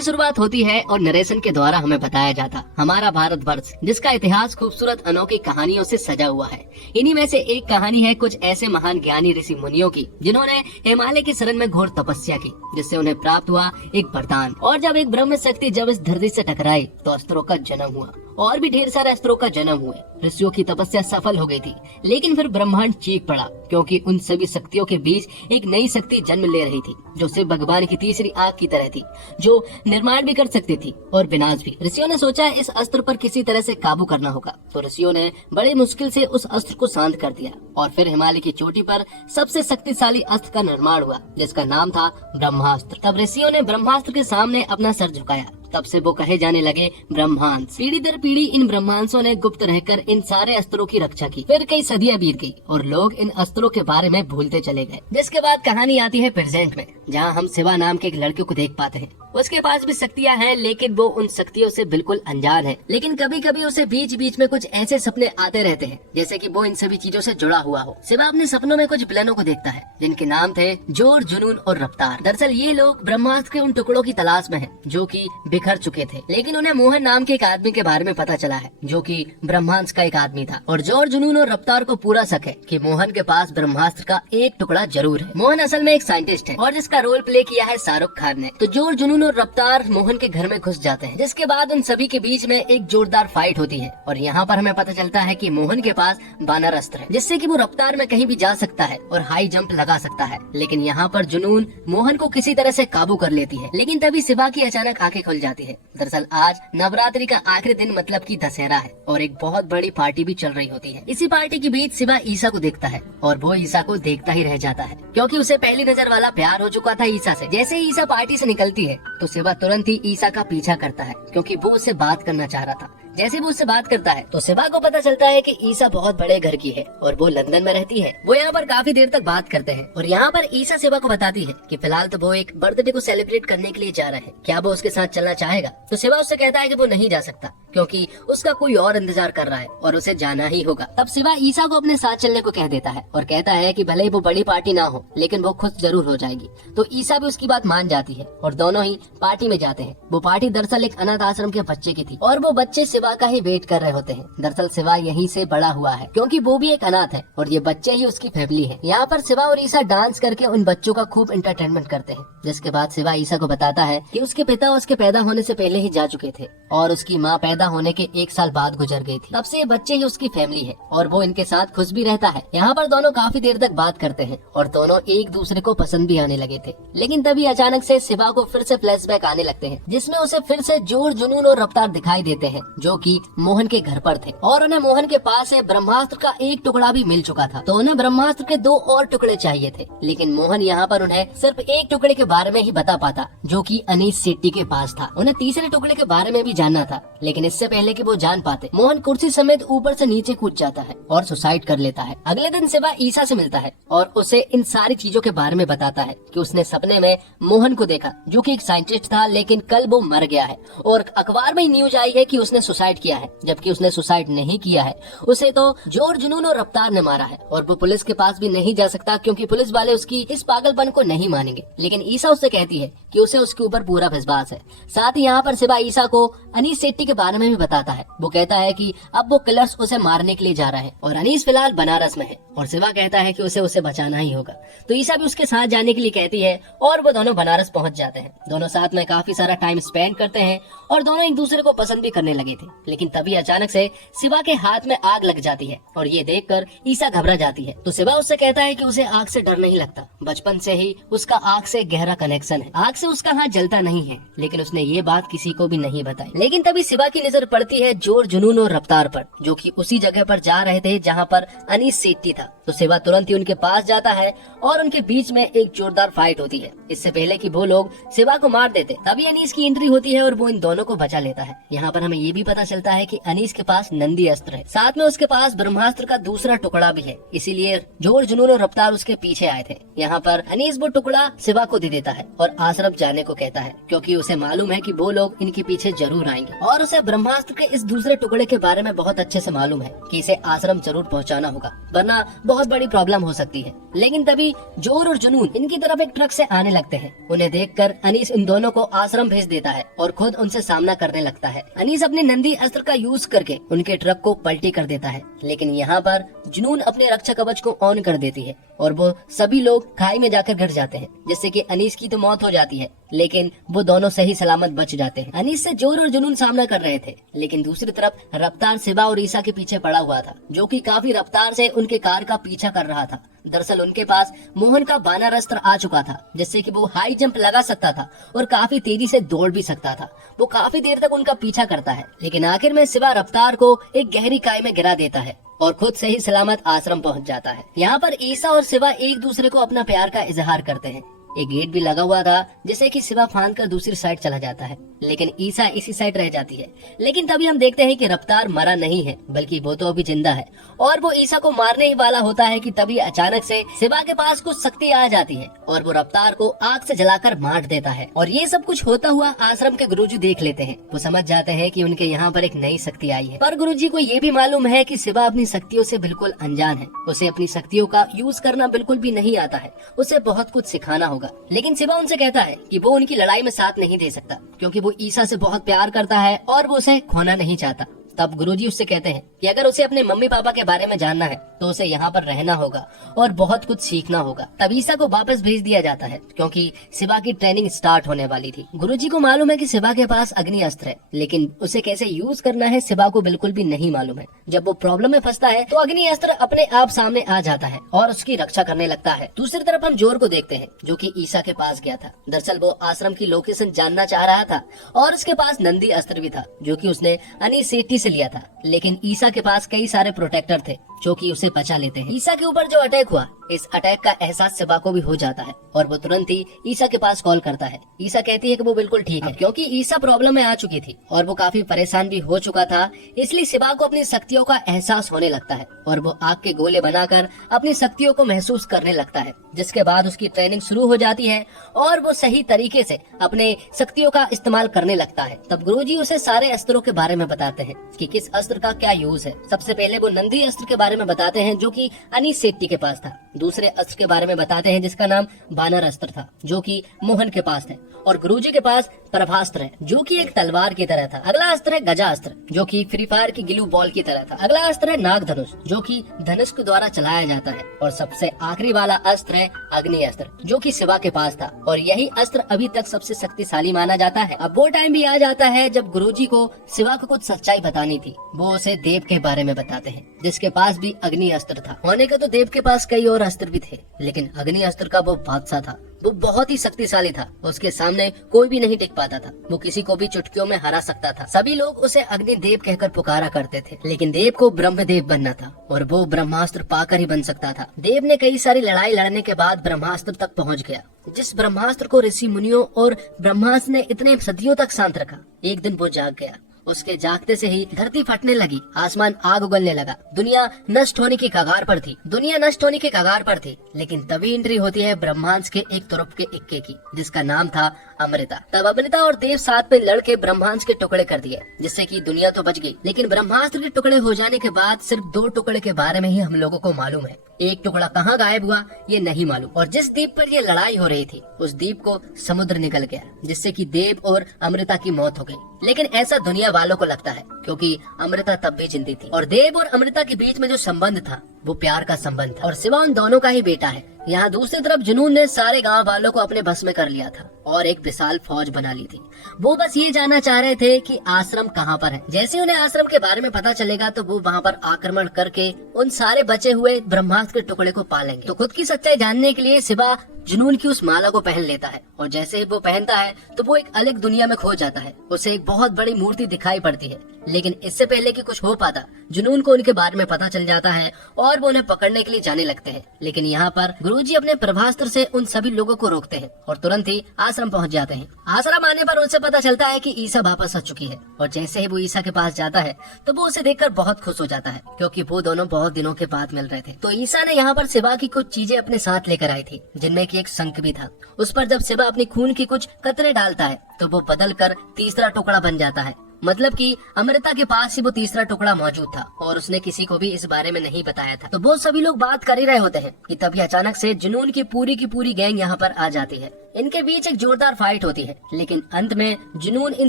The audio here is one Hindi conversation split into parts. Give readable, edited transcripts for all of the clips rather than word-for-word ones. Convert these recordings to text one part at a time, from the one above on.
की शुरुआत होती है और नरेशन के द्वारा हमें बताया जाता हमारा भारतवर्ष, जिसका इतिहास खूबसूरत अनोखी कहानियों से सजा हुआ है। इन्हीं में से एक कहानी है कुछ ऐसे महान ज्ञानी ऋषि मुनियों की, जिन्होंने हिमालय की शरण में घोर तपस्या की, जिससे उन्हें प्राप्त हुआ एक वरदान। और जब एक ब्रह्म शक्ति जब इस धरती से टकराई तो अस्त्रों का जन्म हुआ और भी ढेर सारे अस्त्रों का जन्म हुए। ऋषियों की तपस्या सफल हो गई थी, लेकिन फिर ब्रह्मांड चीख पड़ा, क्योंकि उन सभी शक्तियों के बीच एक नई शक्ति जन्म ले रही थी, जो शिव भगवान की तीसरी आग की तरह थी, जो निर्माण भी कर सकती थी और विनाश भी। ऋषियों ने सोचा इस अस्त्र पर किसी तरह से काबू करना होगा, तो ऋषियों ने बड़ी मुश्किल से उस अस्त्र को शांत कर दिया और फिर हिमालय की चोटी पर सबसे शक्तिशाली अस्त्र का निर्माण हुआ, जिसका नाम था ब्रह्मास्त्र। तब ऋषियों ने ब्रह्मास्त्र के सामने अपना सर झुकाया। तब से वो कहे जाने लगे ब्रह्मांश। पीढ़ी दर पीढ़ी इन ब्रह्मांशों ने गुप्त रहकर इन सारे अस्त्रों की रक्षा की। फिर कई सदियां बीत गई और लोग इन अस्त्रों के बारे में भूलते चले गए। जिसके बाद कहानी आती है प्रेजेंट में, जहां हम शिवा नाम के एक लड़के को देख पाते हैं। उसके पास भी शक्तियां हैं, लेकिन वो उन शक्तियों से बिल्कुल अनजान है। लेकिन कभी कभी उसे बीच बीच में कुछ ऐसे सपने आते रहते हैं, जैसे कि वो इन सभी चीजों से जुड़ा हुआ हो। शिवा अपने सपनों में कुछ विलनों को देखता है, जिनके नाम थे जोर, जुनून और रफ्तार। दरअसल ये लोग ब्रह्मास्त्र के उन टुकड़ों की तलाश में हैं, जो कि बिखर चुके थे। लेकिन उन्हें मोहन नाम के एक आदमी के बारे में पता चला है, जो कि ब्रह्मांश का एक आदमी था। और जोर, जुनून और रफ्तार को पूरा शक है कि मोहन के पास ब्रह्मास्त्र का एक टुकड़ा जरूर है। मोहन असल में एक साइंटिस्ट है और जिसका रोल प्ले किया है शाहरुख खान ने। तो जोर, जुनून और रफ्तार मोहन के घर में घुस जाते हैं, जिसके बाद उन सभी के बीच में एक जोरदार फाइट होती है। और यहाँ पर हमें पता चलता है कि मोहन के पास बानर अस्त्र है, जिससे कि वो रफ्तार में कहीं भी जा सकता है और हाई जंप लगा सकता है। लेकिन यहाँ पर जुनून मोहन को किसी तरह से काबू कर लेती है। लेकिन तभी शिवा की अचानक आंखें खुल जाती है। दरअसल आज नवरात्रि का आखिरी दिन, मतलब कि दशहरा है, और एक बहुत बड़ी पार्टी भी चल रही होती है। इसी पार्टी के बीच शिवा ईसा को देखता है और वो ईसा को देखता ही रह जाता है, क्योंकि उसे पहली नजर वाला प्यार हो चुका था ईसा से। जैसे ही ईसा पार्टी से निकलती है तो शिवा तुरंत ही ईसा का पीछा करता है, क्योंकि वो उससे बात करना चाह रहा था। जैसे वो उससे बात करता है तो शिवा को पता चलता है कि ईसा बहुत बड़े घर की है और वो लंदन में रहती है। वो यहाँ पर काफी देर तक बात करते हैं और यहाँ पर ईसा शिवा को बताती है कि फिलहाल तो वो एक बर्थडे को सेलिब्रेट करने के लिए जा रहे हैं, क्या वो उसके साथ चलना चाहेगा। तो शिवा उससे कहता है कि वो नहीं जा सकता, क्योंकि उसका कोई और इंतजार कर रहा है और उसे जाना ही होगा। तब शिवा ईसा को अपने साथ चलने को कह देता है और कहता है कि भले ही वो बड़ी पार्टी ना हो, लेकिन वो खुश जरूर हो जाएगी। तो ईसा भी उसकी बात मान जाती है और दोनों ही पार्टी में जाते हैं। वो पार्टी दरअसल एक अनाथ आश्रम के बच्चे की थी और वो बच्चे शिवा का ही वेट कर रहे होते हैं। दरअसल शिवा यहीं से बड़ा हुआ है, क्योंकि वो भी एक अनाथ है और ये बच्चे ही उसकी फैमिली है। यहाँ पर शिवा और ईसा डांस करके उन बच्चों का खूब एंटरटेनमेंट करते हैं। जिसके बाद शिवा ईसा को बताता है कि उसके पिता उसके पैदा होने से पहले ही जा चुके थे और उसकी माँ पैदा होने के 1 साल बाद गुजर गई थी। तब से ये बच्चे ही उसकी फैमिली है और वो इनके साथ खुश भी रहता है। यहाँ पर दोनों काफी देर तक बात करते हैं और दोनों एक दूसरे को पसंद भी आने लगे थे। लेकिन तभी अचानक से शिवा को फिर से फ्लैशबैक आने लगते हैं, जिसमें उसे फिर से जोर, जुनून और रफ्तार दिखाई देते हैं, जो कि मोहन के घर पर थे। और उन्हें मोहन के पास से ब्रह्मास्त्र का एक टुकड़ा भी मिल चुका था, तो उन्हें ब्रह्मास्त्र के 2 और टुकड़े चाहिए थे। लेकिन मोहन यहाँ पर उन्हें सिर्फ एक टुकड़े के बारे में ही बता पाता, जो कि अनीस शेट्टी के पास था। उन्हें तीसरे टुकड़े के बारे में भी जानना था, लेकिन इससे पहले कि वो जान पाते, मोहन कुर्सी समेत ऊपर से नीचे कूद जाता है और सुसाइड कर लेता है। अगले दिन शिवा ईसा से मिलता है और उसे इन सारी चीजों के बारे में बताता है कि उसने सपने में मोहन को देखा, जो कि एक साइंटिस्ट था, लेकिन कल वो मर गया है और अखबार में न्यूज आई है कि उसने सुसाइड किया है, जबकि उसने सुसाइड नहीं किया है। उसे तो जोर, जुनून और रफ्तार ने मारा है और वो पुलिस के पास भी नहीं जा सकता, क्योंकि पुलिस वाले उसकी इस पागलपन को नहीं मानेंगे। लेकिन ईसा उससे कहती है कि उसे उसके ऊपर पूरा विश्वास है। साथ ही यहाँ पर शिवा ईसा को अनीस शेट्टी के बारे में भी बताता है। वो कहता है कि अब वो किलर्स उसे मारने के लिए जा रहा है और अनीस फिलहाल बनारस में है और शिवा कहता है कि उसे बचाना ही होगा। तो ईसा भी उसके साथ जाने के लिए कहती है और वो दोनों बनारस पहुंच जाते हैं। दोनों साथ में काफी सारा टाइम स्पेंड करते हैं और दोनों एक दूसरे को पसंद भी करने लगे थे। लेकिन तभी अचानक से शिवा के हाथ में आग लग जाती है और ये देखकर ईसा घबरा जाती है। तो शिवा उससे कहता है कि उसे आग से डर नहीं लगता, बचपन से ही उसका आग से गहरा कनेक्शन है, आग से उसका हाथ जलता नहीं है। लेकिन उसने ये बात किसी को भी नहीं बताई। लेकिन तभी शिवा की नजर पड़ती है जोर, जुनून और रफ्तार पर, जो कि उसी जगह पर जा रहे थे जहाँ पर अनीस शेट्टी था। तो शिवा तुरंत ही उनके पास जाता है और उनके बीच में एक जोरदार फाइट होती है। इससे पहले कि वो लोग शिवा को मार देते, तभी अनीस की एंट्री होती है और वो इन दोनों को बचा लेता है। यहाँ पर हमें ये भी पता चलता है कि अनीस के पास नंदी अस्त्र है, साथ में उसके पास ब्रह्मास्त्र का दूसरा टुकड़ा भी है, इसीलिए जोर, जुनून और रफ्तार उसके पीछे आए थे। यहाँ पर अनीस वो टुकड़ा शिवा को दे देता है और आश्रम जाने को कहता है, क्योंकि उसे मालूम है कि वो लोग इनके पीछे जरूर आएंगे और उसे ब्रह्मास्त्र के इस दूसरे टुकड़े के बारे में बहुत अच्छे से मालूम है कि इसे आश्रम जरूर पहुंचाना होगा, वरना बहुत बड़ी प्रॉब्लम हो सकती है। लेकिन तभी जोर और जुनून इनकी तरफ एक ट्रक से आने लगते हैं। उन्हें देखकर अनीस इन दोनों को आश्रम भेज देता है और खुद उनसे सामना करने लगता है। अनीस अपने नंदी अस्त्र का यूज करके उनके ट्रक को पलटी कर देता है, लेकिन यहाँ पर जुनून अपने रक्षा कवच को ऑन कर देती है और वो सभी लोग खाई में जाकर गिर जाते हैं, जिससे कि अनीस की तो मौत हो जाती है, लेकिन वो दोनों सही सलामत बच जाते हैं। अनीस से जोर और जुनून सामना कर रहे थे, लेकिन दूसरी तरफ रफ्तार सिबा और ईसा के पीछे पड़ा हुआ था, जो कि काफी रफ्तार से उनके कार का पीछा कर रहा था। दरअसल उनके पास मोहन का बानर अस्त्र आ चुका था, जिससे कि वो हाई जंप लगा सकता था और काफी तेजी से दौड़ भी सकता था। वो काफी देर तक उनका पीछा करता है, लेकिन आखिर में सिबा रफ्तार को एक गहरी खाई में गिरा देता है और खुद सही सलामत आश्रम पहुंच जाता है। यहाँ पर ईसा और सिबा एक दूसरे को अपना प्यार का इजहार करते हैं। एक गेट भी लगा हुआ था, जिसे कि सिबा फांद कर दूसरी साइड चला जाता है, लेकिन ईसा इसी साइड रह जाती है। लेकिन तभी हम देखते हैं कि रफ्तार मरा नहीं है, बल्कि वो तो अभी जिंदा है और वो ईसा को मारने ही वाला होता है कि तभी अचानक से सिबा के पास कुछ शक्ति आ जाती है और वो रफ्तार को आग से जलाकर मार देता है। और ये सब कुछ होता हुआ आश्रम के गुरुजी देख लेते हैं। वो समझ जाते हैं कि उनके यहाँ पर एक नई शक्ति आई है, पर गुरुजी को ये भी मालूम है कि सिबा अपनी शक्तियों से बिल्कुल अनजान है। उसे अपनी शक्तियों का यूज करना बिल्कुल भी नहीं आता है, उसे बहुत कुछ सिखाना होगा। लेकिन सिबा उनसे कहता है कि वो उनकी लड़ाई में साथ नहीं दे सकता, क्योंकि वो ईसा से बहुत प्यार करता है और वो उसे खोना नहीं चाहता। तब गुरुजी उससे कहते हैं कि अगर उसे अपने मम्मी पापा के बारे में जानना है तो उसे यहाँ पर रहना होगा और बहुत कुछ सीखना होगा। तब ईसा को वापस भेज दिया जाता है, क्योंकि सिबा की ट्रेनिंग स्टार्ट होने वाली थी। गुरुजी को मालूम है कि सिबा के पास अग्नि अस्त्र है, लेकिन उसे कैसे यूज करना है सिबा को बिल्कुल भी नहीं मालूम है। जब वो प्रॉब्लम में फंसता है तो अग्नि अस्त्र अपने आप सामने आ जाता है और उसकी रक्षा करने लगता है। दूसरी तरफ हम जोर को देखते हैं, जो कि ईसा के पास गया था। दरअसल वो आश्रम की लोकेशन जानना चाह रहा था और उसके पास नंदी अस्त्र भी था, जो कि उसने अनीस सेठी से लिया था। लेकिन ईसा के पास कई सारे प्रोटेक्टर थे जो कि उसे बचा लेते हैं। ईसा के ऊपर जो अटैक हुआ, इस अटैक का एहसास सिबा को भी हो जाता है और वो तुरंत ही ईसा के पास कॉल करता है। ईसा कहती है कि वो बिल्कुल ठीक है, क्योंकि ईसा प्रॉब्लम में आ चुकी थी और वो काफी परेशान भी हो चुका था। इसलिए सिबा को अपनी शक्तियों का एहसास होने लगता है और वो आग के गोले बनाकर अपनी शक्तियों को महसूस करने लगता है, जिसके बाद उसकी ट्रेनिंग शुरू हो जाती है और वो सही तरीके से अपने शक्तियों का इस्तेमाल करने लगता है। तब गुरुजी उसे सारे अस्त्रों के बारे में बताते हैं कि किस अस्त्र का क्या यूज है। सबसे पहले वो नंदी अस्त्र के बारे में बताते हैं, जो कि अनीस सेठी के पास था। दूसरे अस्त्र के बारे में बताते हैं, जिसका नाम बानर अस्त्र था, जो कि मोहन के पास है। और गुरुजी के पास प्रभास्त्र है, जो कि एक तलवार की तरह था। अगला अस्त्र है गजा अस्त्र, जो कि फ्री फायर की गिलू बॉल की तरह था। अगला अस्त्र है नाग धनुष, जो कि धनुष के द्वारा चलाया जाता है। और सबसे आखिरी वाला अस्त्र है अग्नि अस्त्र, जो कि शिवा के पास था और यही अस्त्र अभी तक सबसे शक्तिशाली माना जाता है। अब वो टाइम भी आ जाता है जब गुरुजी को शिवा को कुछ सच्चाई बतानी थी। वो उसे देव के बारे में बताते हैं, जिसके पास भी अग्नि अस्त्र था। होने का तो देव के पास कई और अस्त्र भी थे, लेकिन अग्नि अस्त्र का वो बादशाह था। वो बहुत ही शक्तिशाली था, उसके सामने कोई भी नहीं टिक पाता था। वो किसी को भी चुटकियों में हरा सकता था। सभी लोग उसे अग्निदेव कहकर पुकारा करते थे, लेकिन देव को ब्रह्मदेव बनना था और वो ब्रह्मास्त्र पाकर ही बन सकता था। देव ने कई सारी लड़ाई लड़ने के बाद ब्रह्मास्त्र तक पहुंच गया, जिस ब्रह्मास्त्र को ऋषि मुनियों और ब्रह्मास्त्र ने इतने सदियों तक शांत रखा। एक दिन वो जाग गया। उसके जागते से ही धरती फटने लगी, आसमान आग उगलने लगा, दुनिया नष्ट होने की कगार पर थी। लेकिन तभी एंट्री होती है ब्रह्मांड के एक तुरुप के इक्के की, जिसका नाम था अमृता। तब अमृता और देव साथ में लड़के ब्रह्मांड के टुकड़े कर दिए, जिससे कि दुनिया तो बच गई, लेकिन ब्रह्मास्त्र के टुकड़े हो जाने के बाद सिर्फ 2 टुकड़े के बारे में ही हम लोगों को मालूम है। एक टुकड़ा कहाँ गायब हुआ ये नहीं मालूम। और जिस द्वीप पर ये लड़ाई हो रही थी, उस द्वीप को समुद्र निकल गया, जिससे कि देव और अमृता की मौत हो गई। लेकिन ऐसा दुनिया वालों को लगता है, क्योंकि अमृता तब भी जिंदी थी और देव और अमृता के बीच में जो संबंध था वो प्यार का संबंध था और शिवा उन दोनों का ही बेटा है। यहाँ दूसरी तरफ जुनून ने सारे गांव वालों को अपने बस में कर लिया था और एक विशाल फौज बना ली थी। वो बस ये जानना चाह रहे थे कि आश्रम कहाँ पर है। जैसे उन्हें आश्रम के बारे में पता चलेगा तो वो वहाँ पर आक्रमण करके उन सारे बचे हुए ब्रह्मास्त्र के टुकड़े को पालेंगे। तो खुद की सच्चाई जानने के लिए शिवा जुनून की उस माला को पहन लेता है और जैसे ही वो पहनता है तो वो एक अलग दुनिया में खो जाता है। उसे एक बहुत बड़ी मूर्ति दिखाई पड़ती है, लेकिन इससे पहले कि कुछ हो पाता जुनून को उनके बारे में पता चल जाता है और वो उन्हें पकड़ने के लिए जाने लगते हैं। लेकिन यहाँ पर गुरुजी अपने प्रभास्त्र से उन सभी लोगों को रोकते हैं और तुरंत ही आश्रम पहुँच जाते हैं। आश्रम आने पर उनसे पता चलता है कि ईसा वापस आ चुकी है और जैसे ही वो ईसा के पास जाता है तो वो उसे देखकर बहुत खुश हो जाता है, क्योंकि वो दोनों बहुत दिनों के बाद मिल रहे थे। तो ईसा ने यहाँ पर शिवा की कुछ चीजें अपने साथ लेकर आई थी, जिनमें की एक शंख भी था। उस पर जब शिवा अपनी खून की कुछ कतरे डालता है तो वो बदल कर तीसरा टुकड़ा बन जाता है मतलब कि अमृता के पास ही वो तीसरा टुकड़ा मौजूद था और उसने किसी को भी इस बारे में नहीं बताया था। तो वो सभी लोग बात कर ही रहे होते हैं कि तभी अचानक से जुनून की पूरी गैंग यहाँ पर आ जाती है। इनके बीच एक जोरदार फाइट होती है, लेकिन अंत में जुनून इन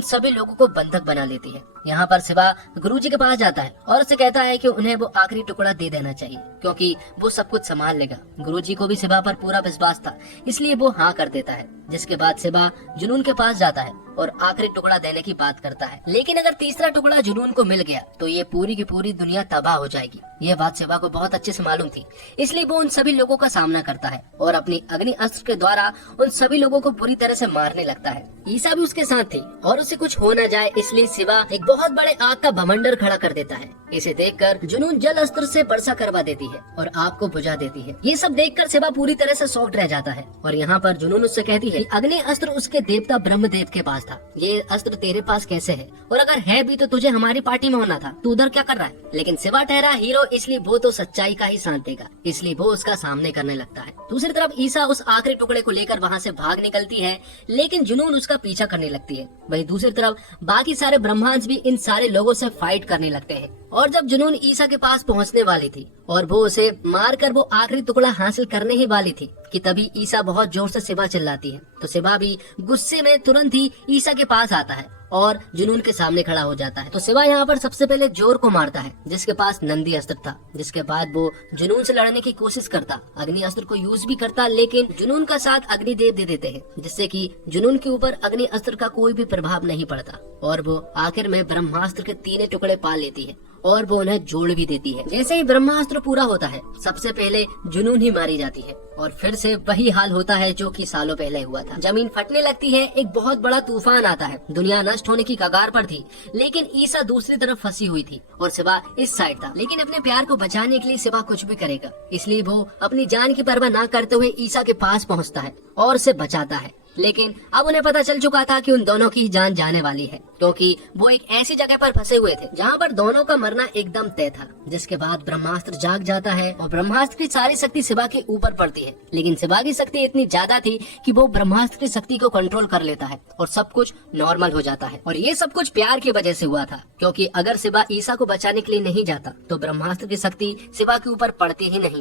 सभी लोगों को बंधक बना लेती है। यहाँ पर शिवा गुरुजी के पास जाता है और उसे कहता है कि उन्हें वो आखिरी टुकड़ा दे देना चाहिए क्योंकि वो सब कुछ संभाल लेगा। गुरुजी को भी शिवा पर पूरा विश्वास था, इसलिए वो हाँ कर देता है। जिसके बाद शिवा जुनून के पास जाता है और आखिरी टुकड़ा देने की बात करता है। लेकिन अगर तीसरा टुकड़ा जुनून को मिल गया तो ये पूरी की पूरी दुनिया तबाह हो जाएगी। यह बात शिवा को बहुत अच्छे से मालूम थी, इसलिए वो उन सभी लोगों का सामना करता है और अपनी अग्नि अस्त्र के द्वारा उन सभी लोगों को बुरी तरह से मारने लगता है। ईसा भी उसके साथ थी और उसे कुछ हो न जाए इसलिए शिवा एक बहुत बड़े आग का भमंडर खड़ा कर देता है। इसे देखकर जुनून जल अस्त्र से वर्षा करवा देती है और आग को बुझा देती है। ये सब देखकर शिवा पूरी तरह से शॉक्ड रह जाता है और यहाँ पर जुनून उससे कहती है अग्नि अस्त्र उसके देवता ब्रह्मदेव के पास था, ये अस्त्र तेरे पास कैसे है? और अगर है भी तो तुझे हमारी पार्टी में होना था, तू उधर क्या कर रहा है? लेकिन शिवा ठहरा हीरो, इसलिए वो तो सच्चाई का ही साथ देगा, इसलिए वो उसका सामने करने लगता है। दूसरी तरफ ईसा उस आखिरी टुकड़े को लेकर वहाँ से भाग निकलती है, लेकिन जुनून उसका पीछा करने लगती है। वहीं दूसरी तरफ बाकी सारे ब्रह्मांड भी इन सारे लोगों से फाइट करने लगते हैं। और जब जुनून ईसा के पास पहुंचने वाली थी और वो उसे मारकर वो आखिरी टुकड़ा हासिल करने ही वाली थी कि तभी ईसा बहुत जोर से शिवा चिल्लाती है। तो शिवा भी गुस्से में तुरंत ही ईसा के पास आता है और जुनून के सामने खड़ा हो जाता है। तो शिवा यहाँ पर सबसे पहले जोर को मारता है जिसके पास नंदी अस्त्र था। जिसके बाद वो जुनून से लड़ने की कोशिश करता, अग्नि अस्त्र को यूज भी करता, लेकिन जुनून का साथ अग्निदेव दे देते हैं जिससे कि जुनून के ऊपर अग्नि अस्त्र का कोई भी प्रभाव नहीं पड़ता और वो आखिर में ब्रह्मास्त्र के 3 टुकड़े पा लेती है और वो उन्हें जोड़ भी देती है। जैसे ही ब्रह्मास्त्र पूरा होता है सबसे पहले जुनून ही मारी जाती है और फिर से वही हाल होता है जो कि सालों पहले हुआ था। जमीन फटने लगती है, एक बहुत बड़ा तूफान आता है, दुनिया नष्ट होने की कगार पर थी, लेकिन ईसा दूसरी तरफ फंसी हुई थी और शिवा इस साइड था। लेकिन अपने प्यार को बचाने के लिए शिवा कुछ भी करेगा, इसलिए वो अपनी जान की परवाह न करते हुए ईसा के पास पहुँचता है और उसे बचाता है। लेकिन अब उन्हें पता चल चुका था कि उन दोनों की जान जाने वाली है क्योंकि वो एक ऐसी जगह पर फंसे हुए थे जहाँ पर दोनों का मरना एकदम तय था। जिसके बाद ब्रह्मास्त्र जाग जाता है और ब्रह्मास्त्र की सारी शक्ति शिवा के ऊपर पड़ती है, लेकिन शिवा की शक्ति इतनी ज्यादा थी कि वो ब्रह्मास्त्र की शक्ति को कंट्रोल कर लेता है और सब कुछ नॉर्मल हो जाता है। और ये सब कुछ प्यार की वजह से हुआ था क्योंकि अगर शिवा ईसा को बचाने के लिए नहीं जाता तो ब्रह्मास्त्र की शक्ति शिवा के ऊपर पड़ती ही नहीं।